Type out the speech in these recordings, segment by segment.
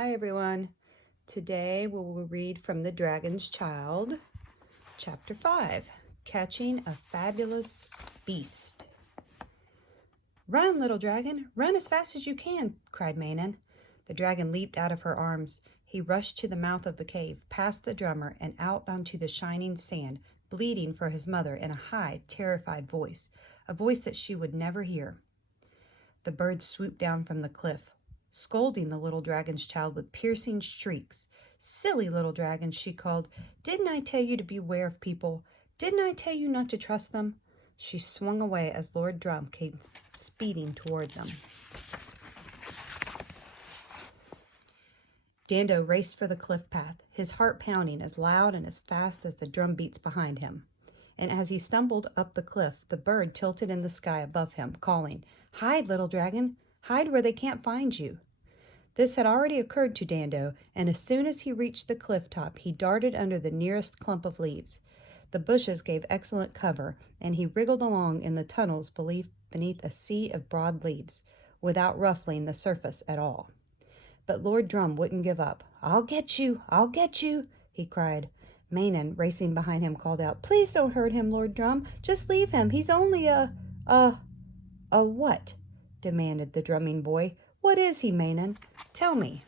Hi everyone. Today we will read from The Dragon's Child, Chapter 5, Catching a Fabulous Beast. "Run, little dragon, run as fast as you can," cried Manon. The dragon leaped out of her arms. He rushed to the mouth of the cave, past the drummer, and out onto the shining sand, bleating for his mother in a high, terrified voice, a voice that she would never hear. The bird swooped down from the cliff, scolding the little dragon's child with piercing shrieks. "Silly little dragon," she called. "Didn't I tell you to beware of people? Didn't I tell you not to trust them?" She swung away as Lord Drum came speeding toward them. Dando raced for the cliff path, his heart pounding as loud and as fast as the drum beats behind him. And as he stumbled up the cliff, the bird tilted in the sky above him, calling, "Hide, little dragon! Hide where they can't find you." This had already occurred to Dando, and as soon as he reached the cliff top, he darted under the nearest clump of leaves. The bushes gave excellent cover, and he wriggled along in the tunnels beneath a sea of broad leaves, without ruffling the surface at all. But Lord Drum wouldn't give up. "I'll get you! I'll get you!" he cried. Manon, racing behind him, called out, "Please don't hurt him, Lord Drum. Just leave him. He's only a what?" demanded the drumming boy. "What is he, Manon? Tell me."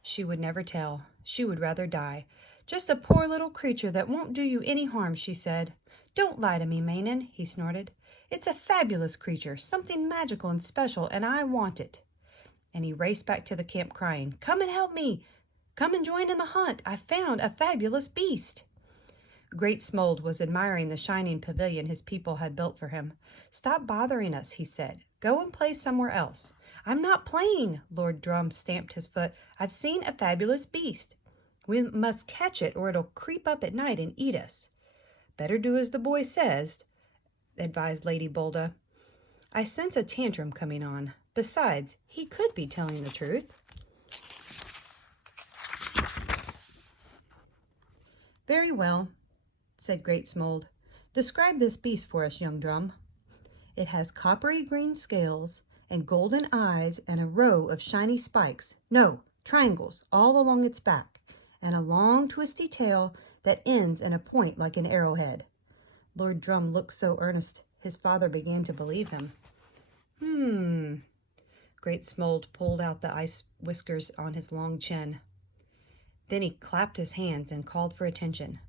She would never tell. She would rather die. "Just a poor little creature that won't do you any harm," she said. "Don't lie to me, Manon," he snorted. "It's a fabulous creature, something magical and special, and I want it." And he raced back to the camp crying, "Come and help me! Come and join in the hunt! I've found a fabulous beast!" Great Smold was admiring the shining pavilion his people had built for him. "Stop bothering us," he said. "Go and play somewhere else." "I'm not playing," Lord Drum stamped his foot. "I've seen a fabulous beast. We must catch it or it'll creep up at night and eat us." "Better do as the boy says," advised Lady Bolda. "I sense a tantrum coming on. Besides, he could be telling the truth." "Very well," said Great Smold. "Describe this beast for us, young Drum." "It has coppery green scales and golden eyes and a row of shiny spikes, no, triangles, all along its back, and a long twisty tail that ends in a point like an arrowhead." Lord Drum looked so earnest his father began to believe him. Great Smold pulled out the ice whiskers on his long chin. Then he clapped his hands and called for attention.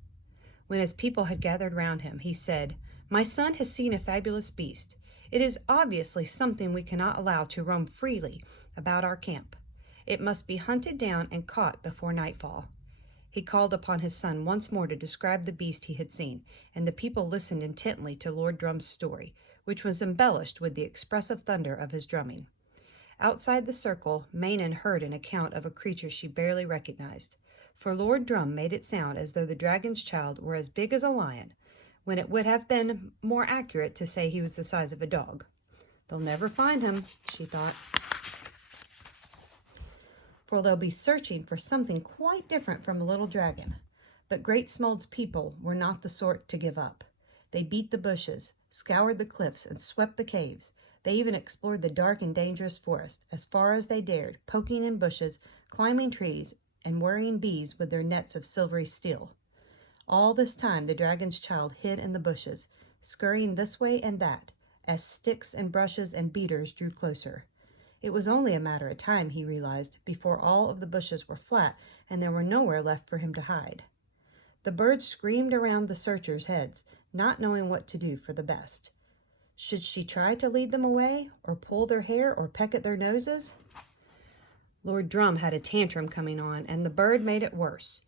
When his people had gathered round him, he said, "My son has seen a fabulous beast. It is obviously something we cannot allow to roam freely about our camp. It must be hunted down and caught before nightfall." He called upon his son once more to describe the beast he had seen, and the people listened intently to Lord Drum's story, which was embellished with the expressive thunder of his drumming. Outside the circle, Manon heard an account of a creature she barely recognized, for Lord Drum made it sound as though the dragon's child were as big as a lion, when it would have been more accurate to say he was the size of a dog. "They'll never find him," she thought, "for they'll be searching for something quite different from a little dragon." But Great Smold's people were not the sort to give up. They beat the bushes, scoured the cliffs, and swept the caves. They even explored the dark and dangerous forest as far as they dared, poking in bushes, climbing trees, and worrying bees with their nets of silvery steel. All this time the dragon's child hid in the bushes, scurrying this way and that, as sticks and brushes and beaters drew closer. It was only a matter of time, he realized, before all of the bushes were flat and there were nowhere left for him to hide. The birds screamed around the searchers' heads, not knowing what to do for the best. Should she try to lead them away, or pull their hair, or peck at their noses? Lord Drum had a tantrum coming on, and the bird made it worse.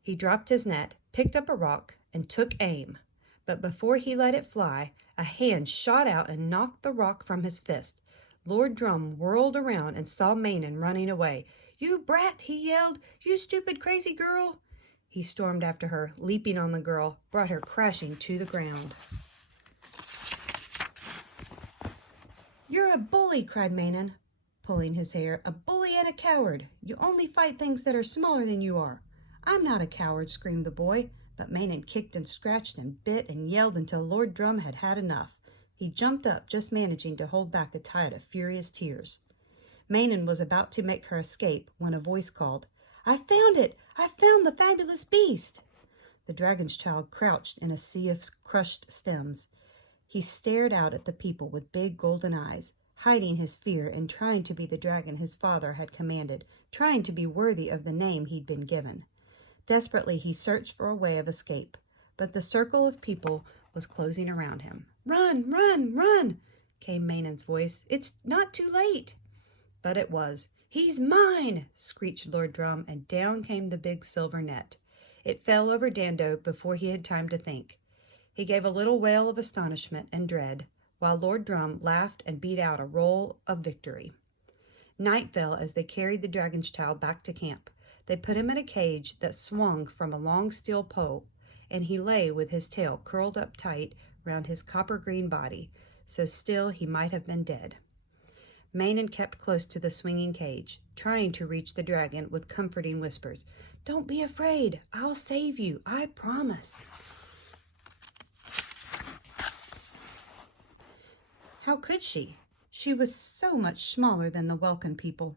He dropped his net, picked up a rock, and took aim. But before he let it fly, a hand shot out and knocked the rock from his fist. Lord Drum whirled around and saw Manon running away. "You brat!" he yelled. "You stupid, crazy girl!" He stormed after her, leaping on the girl, brought her crashing to the ground. "You're a bully!" cried Manon, pulling his hair. "A bully and a coward! You only fight things that are smaller than you are." "I'm not a coward," screamed the boy, but Manon kicked and scratched and bit and yelled until Lord Drum had had enough. He jumped up, just managing to hold back a tide of furious tears. Manon was about to make her escape when a voice called, "I found it! I found the fabulous beast!" The dragon's child crouched in a sea of crushed stems. He stared out at the people with big golden eyes, hiding his fear and trying to be the dragon his father had commanded, trying to be worthy of the name he'd been given. Desperately, he searched for a way of escape, but the circle of people was closing around him. "Run, run, run!" came Manon's voice. "It's not too late." But it was. "He's mine!" screeched Lord Drum, and down came the big silver net. It fell over Dando before he had time to think. He gave a little wail of astonishment and dread, while Lord Drum laughed and beat out a roll of victory. Night fell as they carried the dragon's child back to camp. They put him in a cage that swung from a long steel pole, and he lay with his tail curled up tight round his copper-green body, so still he might have been dead. Manon kept close to the swinging cage, trying to reach the dragon with comforting whispers. "Don't be afraid. I'll save you. I promise." How could she? She was so much smaller than the Welkin people.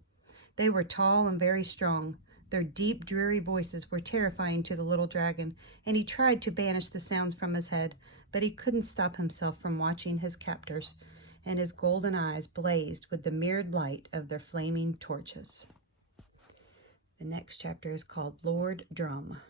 They were tall and very strong. Their deep, dreary voices were terrifying to the little dragon, and he tried to banish the sounds from his head, but he couldn't stop himself from watching his captors, and his golden eyes blazed with the mirrored light of their flaming torches. The next chapter is called Lord Drum.